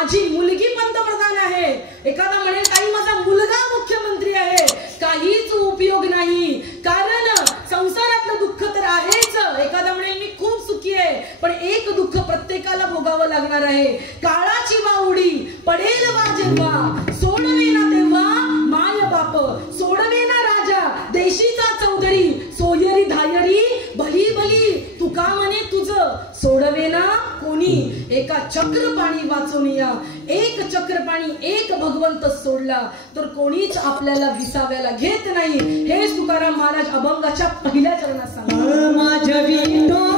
माझी मुलगी पंतप्रधान आहे, एखादा म्हणेल काही माझा मुलगा मुख्यमंत्री आहे, काहीच उपयोग नाही. कारण संसारातलं दुःख तर आहेच. एखादा म्हणेल मी खूप सुखी आहे, पण एक दुःख प्रत्येकाला भोगावं लागणार आहे. काळाची वावडी पडेल वा जेव्हा, सोडवेना तेव्हा माय बाप, सोडवेना राजा देशीचा चौधरी, सोयरी धायरी भली भली, तुका म्हणे तुझं सोडवेना कोणी. एका चक्र पाणी वाचून या, एक चक्र पाणी एक भगवंत सोडला तर कोणीच आपल्याला विसाव्याला घेत नाही. हे तुकाराम महाराज अभंगाच्या पहिल्या चरणात सांगतात. माझ्या विठो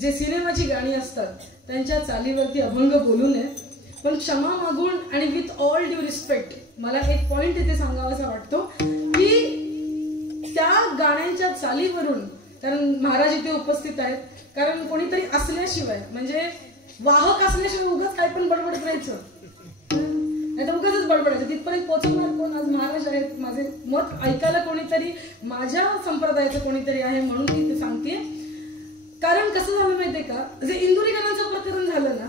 जे सिनेमाची गाणी असतात त्यांच्या चालीवरती अभंग बोलू नये, पण क्षमा मागून आणि विथ ऑल ड्यू रिस्पेक्ट मला एक पॉइंट इथे सांगावासा वाटतो की त्या गाण्यांच्या चालीवरून, कारण महाराज इथे उपस्थित आहेत, कारण कोणीतरी असल्याशिवाय म्हणजे वाहक असल्याशिवाय उगाच काय पण बडबड करायचं नाही तर उगाचच बडबडायचं. तिथपर्यंत पोहोचवणार कोण? आज महाराज आहेत, माझे मत ऐकायला कोणीतरी, माझ्या संप्रदायाचं कोणीतरी आहे म्हणून मी ते सांगते. कारण कसं झालं माहितीये का, जे इंदुरीकरांचं प्रकरण झालं ना,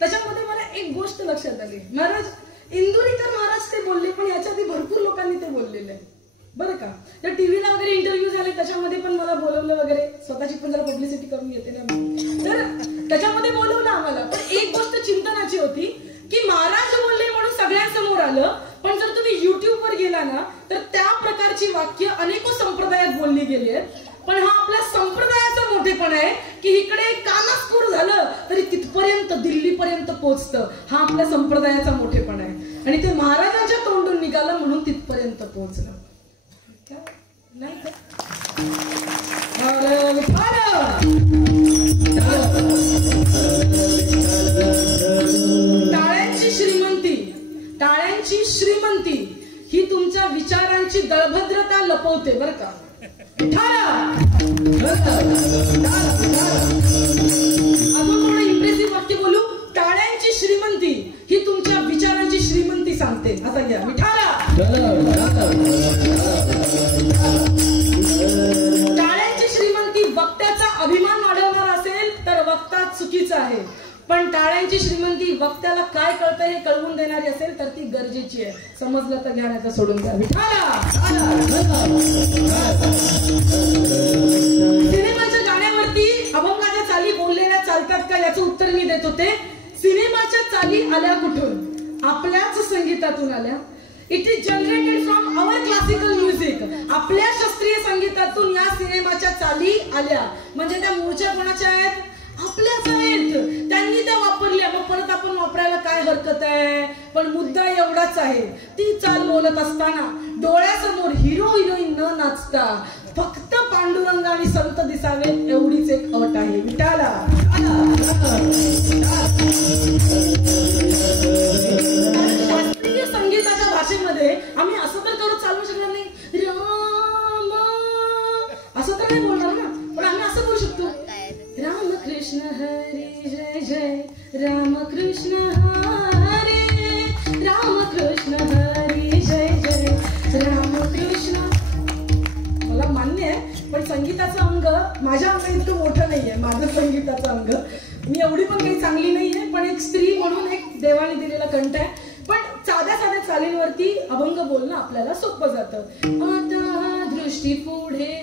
त्याच्यामध्ये मला एक गोष्ट लक्षात आली. महाराज इंदुरीकर महाराज ते बोलले, पण याच्या आधी भरपूर लोकांनी ते बोललेलं आहे बरं का. त्या टीव्हीला वगैरे इंटरव्ह्यू झाले, त्याच्यामध्ये पण मला बोलवलं वगैरे, स्वतःची पण जरा पब्लिसिटी करून घेते ना मी, तर त्याच्यामध्ये बोलवलं आम्हाला. पण एक गोष्ट चिंतनाची होती की महाराज बोलले म्हणून सगळ्यांसमोर आलं, पण जर तुम्ही युट्यूबवर गेला ना तर त्या प्रकारची वाक्य अनेको संप्रदायात बोलली गेली आहेत. पण हा आपल्या संप्रदायाचा मोठेपण आहे की इकडे कानास्पूर झालं तरी तिथपर्यंत दिल्लीपर्यंत पोहोचतं. हा आपल्या संप्रदायाचा मोठेपण आहे. आणि ते महाराजांच्या तोंडून निघालं म्हणून तिथपर्यंत पोहोचलं. नाही का? टाळ्यांची श्रीमंती, टाळ्यांची श्रीमंती ही तुमच्या विचारांची दळभद्रता लपवते बरं का. अजून थोडं इम्प्रेसिव्ह वाक्य बोलू. टाळ्यांची श्रीमंती ही तुमच्या विचारांची श्रीमंती सांगते. आता घ्या मिठारा. टाळ्यांची श्रीमंती वक्त्याचा अभिमान वाढवणार असेल तर वक्ता चुकीचा आहे, पण टाळ्यांची श्रीमंती वक्त्याला काय कळतं हे कळवून देणारी असेल तर ती गरजेची आहे. समजलं तर घ्या, नाही तर सोडून द्या. सिनेमाच्या गाण्यावरती अभंगाच्या चाली बोललेल्या चालतात का याचं उत्तर मी देत होते. सिनेमाच्या चाली आल्या कुठून? आपल्याच संगीतातून आल्या. It is generated from our classical music. आपल्या शास्त्रीय संगीतातून या सिनेमाच्या चाली आल्या. म्हणजे त्या मूळच्या कोणाच्या आहेत? आपल्याच आहेत. त्यांनी त्या वापरल्या, मग परत आपण वापरायला काय हरकत आहे. पण मुद्दा एवढाच आहे, ती चाल बोलत असताना डोळ्यासमोर हिरो हिरोईन न नाचता फक्त पांडुरंग आणि संत दिसावेत एवढीच एक अट आहे. विटाला शास्त्रीय संगीताच्या भाषेमध्ये आम्ही असं तर करू चालू शकणार नाही. राम असं तर नाही बोलणार ना, पण आम्ही असं बोलू शकतो. राम कृष्ण हरी जय जय राम कृष्ण हरे, राम कृष्ण हरी जय जय राम कृष्ण. मला मान्य आहे, पण संगीताचं अंग माझ्या अंग इतकं मोठं नाहीये. माझं संगीताचं अंग, मी एवढी पण काही चांगली नाहीये, पण एक स्त्री म्हणून एक देवाने दिलेला कंठ आहे. पण साध्या साध्या चालींवरती अभंग बोलणं आपल्याला सोपं जातं. आता दृष्टी पुढे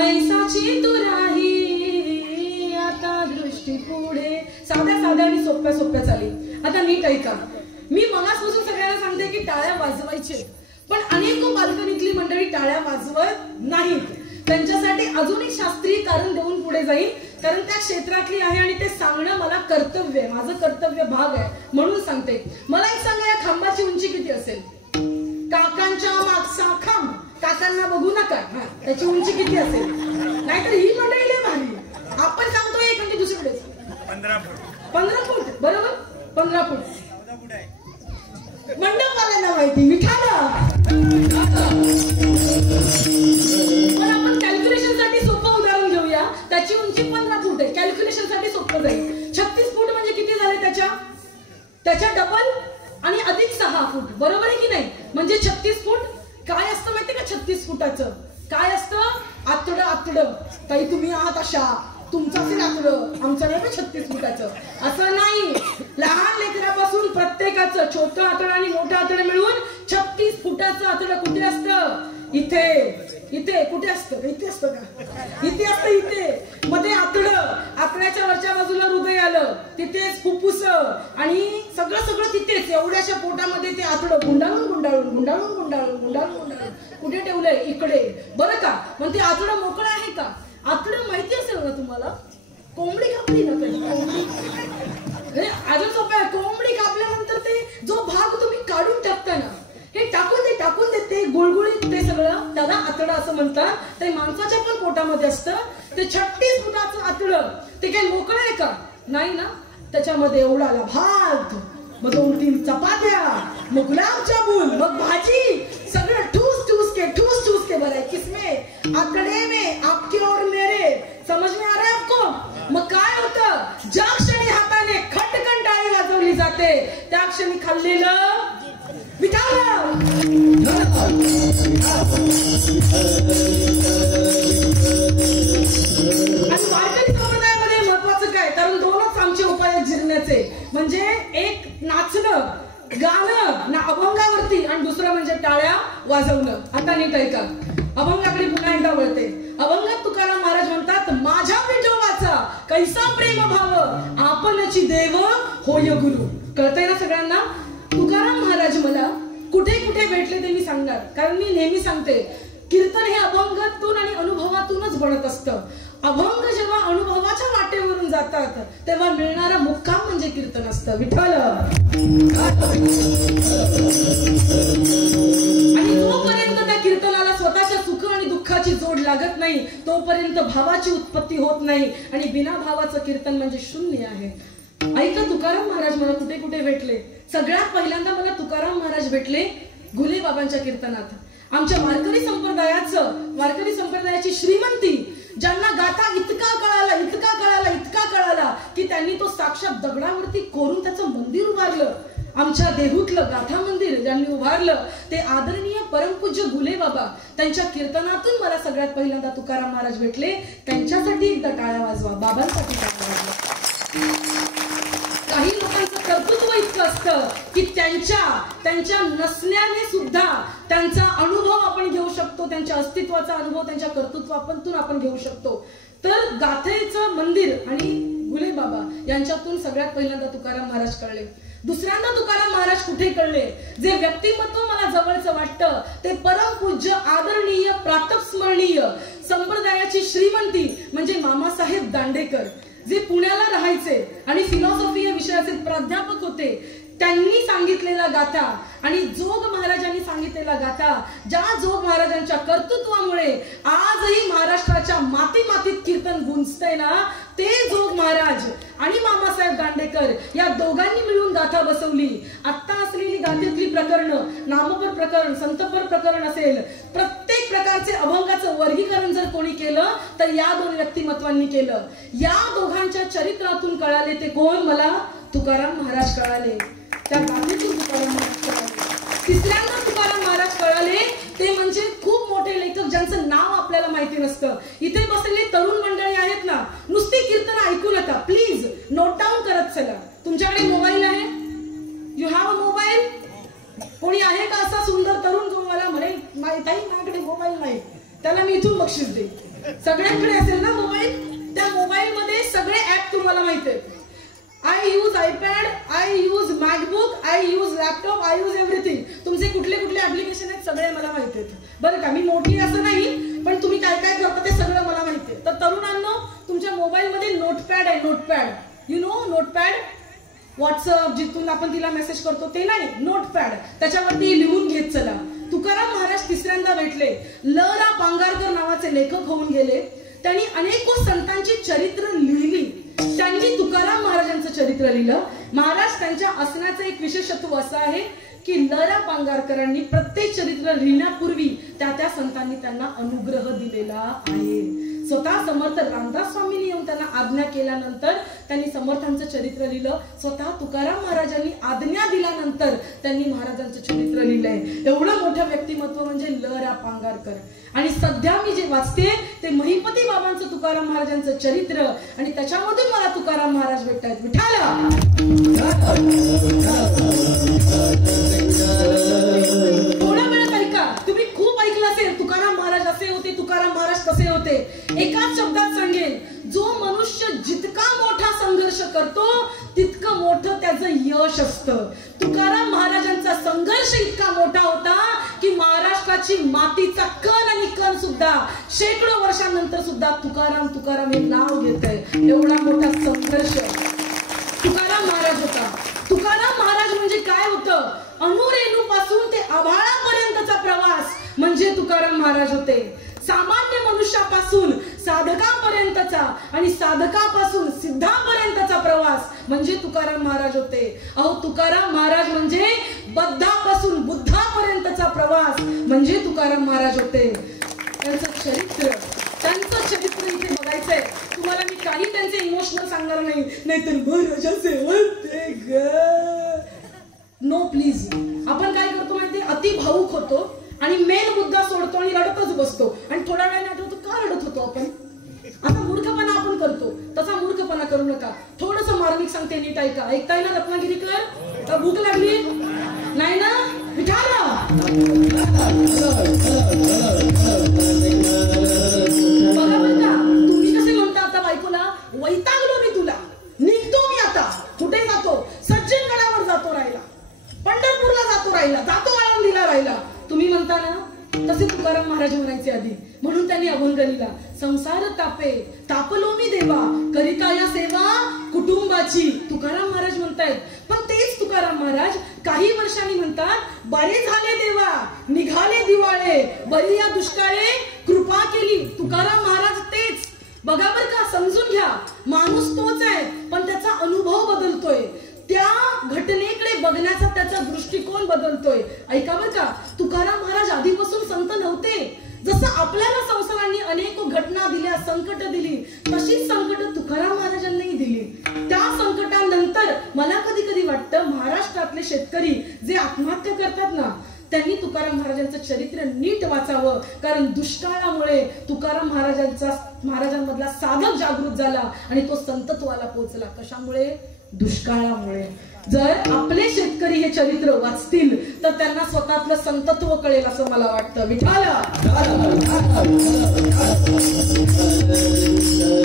ऐसाची तू राही, आता दृष्टी पुढे. साध्या साध्या आणि सोप्या सोप्या चाली. आता नीट ऐका, मी मनापासून सगळ्यांना सांगते की टाळ्या वाजवायचे, पण अनेक बाल्कनीतली मंडळी टाळ्या वाजवत नाहीत. त्यांच्यासाठी अजून एक शास्त्रीय कारण देऊन पुढे जाईल, कारण त्या क्षेत्रातली आहे आणि ते सांगणं मला कर्तव्य आहे, माझं कर्तव्य भाग आहे म्हणून सांगते. मला एक सांगा, या खांबाची उंची किती असेल? काकांच्या मागचा खांब, काकांना बघू नका, त्याची उंची किती असेल? नाहीतर ही मंडळी लय भारी. आपण सांगतोय एक म्हणजे दुसरीकडे 15 फूट बरोबर, 15 फूट मंडपवाल्यांना माहिती. मिठाला पण आपण कॅल्क्युलेशन साठी सोपं उदाहरण घेऊया. त्याची उंची 15 फूट आहे, कॅल्क्युलेशन साठी सोपं जाईल. 36 फूट म्हणजे किती झाले? त्याच्या डबल आणि अधिक 6 फूट बरोबर आहे की नाही? म्हणजे 36 फूट. काय असतं माहितीये का 36 फुटाचं? काय असतं? आतडं. आतडं ताई तुम्ही आहात अशा, तुमचं असेल आतडं, आमचं नाही 36 फुटाचं. असं नाही, लहान लेकरापासून प्रत्येकाचं छोटं आतडं आणि मोठं आतडं मिळून 36 फुटाचं आतडं कुठे असतं? इथे. इथे कुठे असतं? इथे असतं का? इथे असतं, इथे. मध्ये आतडं, आतड्याच्या वरच्या बाजूला हृदय आलं, तिथेच फुफ्फुस आणि सगळं सगळं तिथेच. एवढ्याशा पोटामध्ये ते आतडं गुंडाळून गुंडाळून गुंडाळून गुंडाळून गुंडाळून गुंडाळून कुठे ठेवलंय? इकडे बरं का. मग ते आतडं मोकळं आहे का? आतडं माहिती असेल ना तुम्हाला? कोंबडी कापली ना कधी? अजून सोपं आहे. कोंबडी कापल्यानंतर ते जो भाग तुम्ही काढून टाकता ना, हे टाकून देते गुळगुळीत ते सगळं, त्याला आतडं असं म्हणतात. ते माणसाच्या पण पोटामध्ये असतं. ते 36 फुटाचं आतडं, ते काही मोकळं आहे का? नाही ना. त्याच्यामध्ये एवढाला भात, मग 2-3 चपात्या, मग गुलाबजामुन, मग भाजी, सगळं ठूस ठूस के भराय किसमें आतडे में आपके और मेरे. समझ में आ रहा है आपको? मग काय होतं? ज्या क्षणी हाताने खटकन टाळी वाजवली जाते त्या क्षणी खाल्लेलं वारकरी संप्रदायामध्ये महत्वाचं काय, कारण दोनच आमचे उपाय आहेत जिरण्याचे, म्हणजे एक नाचणं गाणं ना अभंगावरती, आणि दुसरं म्हणजे टाळ्या वाजवणं. आता नीट ऐका, अभंगाकडे पुन्हा एकदा वळते. अभंगात तुकाराम महाराज म्हणतात, माझ्या विठोबाचा कैसा प्रेम भाव, आपणची देव होय गुरु. कळतंय ना सगळ्यांना? तुकाराम महाराज मला कुठे कुठे भेटले ते मी सांगणार, कारण मी नेहमी सांगते कीर्तन हे अभंगातून आणि अनुभवातूनच बनत असतं. अभंग जेव्हा अनुभवाच्या वाटेवरून जातात तेव्हा मिळणारा मुक्काम म्हणजे कीर्तन असतं. विठ्ठल. आणि जोपर्यंत त्या कीर्तनाला स्वतःच्या सुख आणि दुःखाची जोड लागत नाही तोपर्यंत भावाची उत्पत्ती होत नाही, आणि बिना भावाचं कीर्तन म्हणजे शून्य आहे. ऐका, तुकाराम महाराज मला कुठे कुठे भेटले. सगळ्यात पहिल्यांदा मला तुकाराम महाराज भेटले घुले बाबांच्या कीर्तनात. आमच्या वारकरी संप्रदायाची श्रीमंती, ज्यांना गाथा इतका कळाला की त्यांनी तो साक्षात दगडावरती कोरून त्याचं मंदिर उभारलं. आमच्या देहूतलं गाथा मंदिर ज्यांनी उभारलं ते आदरणीय परमपूज्य घुले बाबा. त्यांच्या कीर्तनातून मला सगळ्यात पहिल्यांदा तुकाराम महाराज भेटले. त्यांच्यासाठी एकदा टाळ्या वाजवा, बाबांसाठी टाळ्या वाजवा. काही लोकांचं कर्तृत्व इतकं असतं की त्यांच्या नसण्याने सुद्धा त्यांचा अनुभव आपण घेऊ शकतो, त्यांच्या अस्तित्वाचा अनुभव त्यांच्या कर्तृत्वातून आपण घेऊ शकतो. तर गाथेचं मंदिर आणि घुले बाबा यांच्यातून सगळ्यात पहिल्यांदा तुकाराम महाराज कळले. दुसऱ्यांदा तुकाराम महाराज कुठे कळले, जे व्यक्तिमत्व मला जवळचं वाटतं ते परमपूज्य आदरणीय प्रातस्मरणीय संप्रदायाची श्रीमंती म्हणजे मामासाहेब दांडेकर, जे पुण्याला राहायचे आणि फिलॉसॉफी या विषयाचे प्राध्यापक होते. त्यांनी सांगितलेला गाथा आणि जोग महाराजांनी सांगितलेला गाथा, ज्या जोग महाराजांच्या कर्तृत्वामुळे आजही महाराष्ट्राच्या मातीत कीर्तन गुंजतंय ना, ते जोग महाराज आणि मामासाहेब दांडेकर या दोघांनी मिळून गाथा बसवली. आता असलेली गाथेतली प्रकरणं, नामपर प्रकरण, संतपर प्रकरण असेल, प्रत्येक प्रकारचे अभंगाचं वर्गीकरण जर कोणी केलं तर या दोन व्यक्तिमत्वांनी केलं. या दोघांच्या चरित्रातून कळाले ते कोण, मला तुकाराम महाराज कळाले. त्या गाथेतून तुकाराम महाराज कळाले. तिसऱ्यांदा तुकाराम महाराज कळाले ते म्हणजे खूप मोठे लेखक ज्यांचं नाव आपल्याला माहिती नसतं. इथे बसलेले तरुण मंडळी आहेत ना, नुसती कीर्तन ऐकू नका, प्लीज नोट डाऊन करत चला. तुमच्याकडे मोबाईल आहे, यू हॅव अ मोबाईल? कोणी आहे का असा सुंदर तरुण जो मला म्हणे ताई माझ्याकडे मोबाईल नाही, त्याला मी इथून बक्षीस दे. सगळ्यांकडे असेल ना मोबाईल? त्या मोबाईल मध्ये सगळे ऍप तुम्हाला माहिती आहेत. I use iPad, I use MacBook, I use laptop, I use everything. तुमचे कुठले ऍप्लिकेशन आहेत सगळे मला माहिती आहेत, बरं का? मी मोठी असं नाही, पण तुम्ही काय काय करता ते सगळं मला माहिती आहे. तर तरुणांनो, तुमच्या मोबाईल मध्ये नोटपॅड आहे, notepad. You know notepad? WhatsApp जिथून आपण तिला मेसेज करतो ते नाही, नोटपॅड. त्याच्यावरती लिहून घेत चला. तुकाराम महाराज तिसऱ्यांदा भेटले. ल.रा. पांगारकर नावाचे लेखक होऊन गेले. त्यांनी अनेको संतांची चरित्र लिहिली. त्यांनी तुकाराम महाराजांचं चरित्र लिहिलं. महाराज त्यांच्या असण्याचं एक विशेषत्व असं आहे की ल.रा. पांगारकरांनी प्रत्येक चरित्र लिहिण्यापूर्वी त्या संतांनी त्यांना अनुग्रह दिलेला आहे. स्वतः समर्थ रामदास स्वामींनी येऊन त्यांना आज्ञा केल्यानंतर त्यांनी समर्थांचं चरित्र लिहिलं. स्वतः तुकाराम महाराजांनी आज्ञा दिल्यानंतर त्यांनी महाराजांचं चरित्र लिहिलंय. एवढं मोठं व्यक्तिमत्व म्हणजे ल.रा. पांगारकर. आणि सध्या मी जे वाचते ते महिपती बाबांचं तुकाराम महाराजांचं चरित्र, आणि त्याच्यामधून मला तुकाराम महाराज भेटतायत. विठाला थोड्या वेळात ऐका, तुम्ही खूप ऐकलं असेल तुकाराम महाराज असे होते, तुकाराम महाराज कसे होते. एकाच शब्दात सांगेन, जो मनुष्य जितका मोठा संघर्ष करतो तितकं मोठं त्याचं यश असतं. तुकाराम महाराजांचा संघर्ष इतका मोठा होता की महाराष्ट्राची मातीचा कण आणि कण सुद्धा शेकडो वर्षांनंतर सुद्धा तुकाराम हे नाव घेत आहे. एवढा मोठा संघर्ष तुकाराम महाराज होता. तुकाराम महाराज म्हणजे काय होतं? अणुरेणू पासून ते आभाळापर्यंतचा प्रवास म्हणजे तुकाराम महाराज होते. सामान्य मनुष्यापासून साधकापर्यंतचा आणि साधकापासून सिद्धापर्यंतचा प्रवास म्हणजे तुकाराम महाराज होते. अहो, तुकाराम महाराज म्हणजे बद्धापासून बुद्धापर्यंतचा प्रवास म्हणजे तुकाराम महाराज होते. त्यांचं चरित्र इथे बघायचंय तुम्हाला. मी काही त्यांचे इमोशनल सांगणार नाही, नाहीतर महाराजाचे नो प्लीज. आपण काय करतो सांगते नीट ऐका. ऐकताय ना रत्नागिरीकर? का भूक लागली नाही ना? विचारा. बघा बरं का, तुम्ही कसे म्हणता आता बायकोला, वैतागलो मी तुला, निघतो मी आता. कुठे जातो? सज्जनगडावर जातो राहिला, पंढरपूरला जातो राहिला, जातो आळंदीला राहिला. तुम्ही म्हणता ना तसे तुकाराम महाराज म्हणायचे आधी. म्हणून त्यांनी अभंग लिहिला, संसार तापे तापलो मी देवा, करिता या सेवा कुटुंबाची. तुकाराम महाराज म्हणतायत. पण तेच तुकाराम महाराज काही वर्षांनी म्हणतात, बरे झाले देवा निघाले दिवाळे, बरी या दुष्काळे कृपा केली. तुकाराम महाराज तेच. बघा बर का, समजून घ्या, माणूस तोच आहे पण त्याचा अनुभव बदलतोय, त्या घटनेकडे बघण्याचा त्याचा दृष्टिकोन बदलतोय. ऐका बर का, तुकाराम महाराज आधीपासून संत नव्हते. जसं आपल्याला संसारांनी अनेक घटना दिल्या, संकट दिली, तशीच संकट तुकाराम महाराजांनी दिली. त्या संकटानंतर मला कधी कधी वाटतं महाराष्ट्रातले शेतकरी जे आत्महत्या करतात ना, त्यांनी तुकाराम महाराजांचं चरित्र नीट वाचावं. कारण दुष्काळामुळे तुकाराम महाराजांमधला साधक जागृत झाला आणि तो संतत्वाला पोहोचला. कशामुळे? दुष्काळामुळे. जर आपले शेतकरी हे चरित्र वाचतील तर त्यांना स्वतःतलं संतत्व कळेल असं मला वाटतं. विठाल.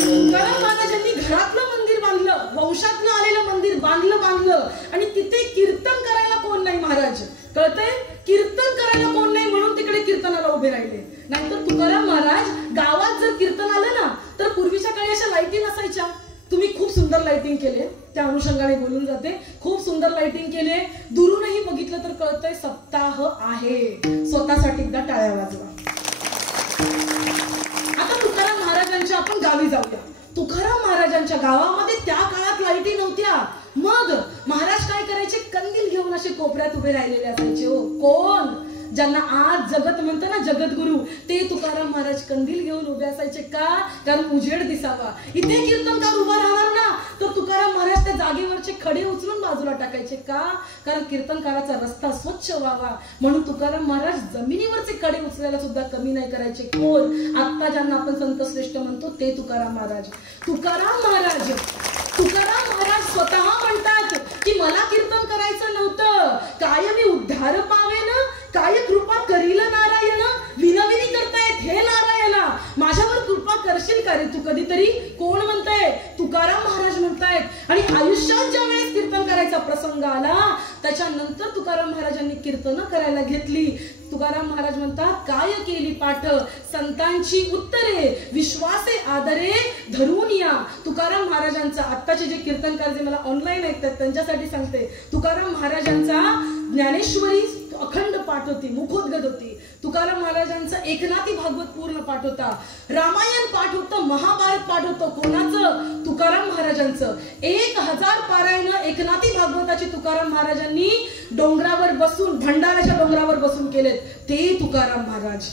तुकाराम महाराजांनी घरातलं मंदिर बांधलं, वंशातलं आलेलं मंदिर बांधलं आणि तिथे कीर्तन करायला कोण नाही महाराज. कळतंय? कीर्तन करायला कोण नाही म्हणून तिकडे कीर्तनाला उभे राहिले. नाहीतर तुकाराम महाराज गावात जर कीर्तन आलं ना, तर पूर्वीच्या काळी अशा लाईटी नसायच्या. तुम्ही खूप सुंदर लाइटिंग केले, त्या अनुषंगाने बोलून जाते. खूप सुंदर लाइटिंग केले, दुरूनही बघितलं तर कळतंय सप्ताह आहे. स्वतःसाठी एकदा टाळ्या वाजवा. आता तुकाराम महाराजांच्या आपण गावी जाऊया. तुकाराम महाराजांच्या गावामध्ये त्या काळात लाईटी नव्हत्या. मग महाराज काय करायचे? कंदील घेऊन असे कोपऱ्यात उभे राहिलेले असायचे. हो, कोण? ज्यांना आज जगत म्हणतं ना, जगद्गुरु, ते तुकाराम महाराज कंदील घेऊन उभे असायचे. का? कारण उजेड दिसावा. इथे कीर्तनकार उभा राहणार ना, तर तुकाराम महाराज त्या जागेवरचे खडे उचलून बाजूला टाकायचे. का? कारण कीर्तनकाराचा रस्ता स्वच्छ व्हावा म्हणून तुकाराम महाराज जमिनीवरचे खडे उचलायला सुद्धा कमी नाही करायचे. कोण? आता ज्यांना आपण संत श्रेष्ठ म्हणतो ते तुकाराम महाराज. तुकाराम महाराज स्वतः म्हणतात की मला कीर्तन करायचं नव्हतं, काय मी उद्धार पावेन, काय कृपा करील नारायण, विनविनी करतायत हे नारायणा, माझ्यावर कृपा करशील का रे तू कधीतरी? कोण म्हणताय? तुकाराम महाराज म्हणतायत. आणि आयुष्यात ज्या वेळेस कीर्तन करायचा प्रसंग आला, त्याच्यानंतर तुकाराम महाराजांनी कीर्तन करायला घेतली. तुकाराम महाराज म्हणतात, काय केली पाठ संतांची उत्तरे, विश्वासे आदरे धरून या. तुकाराम महाराजांचा आत्ताचे जे कीर्तनकार जे मला ऑनलाईन ऐकतात त्यांच्यासाठी सांगते, तुकाराम महाराजांचा ज्ञानेश्वरी अखंड पाठ होती, मुखोद्गत होती. तुकाराम महाराजांचा एकनाथी भागवत पूर्ण पाठ होता, रामायण पाठ होतं, महाभारत पाठ होतं. कोणाचं? तुकाराम महाराजांचं. 1000 पारायण एकनाथी भागवताची तुकाराम महाराजांनी डोंगरावर बसून, भंडाराच्या डोंगरावर बसून केलेत. ते तुकाराम महाराज.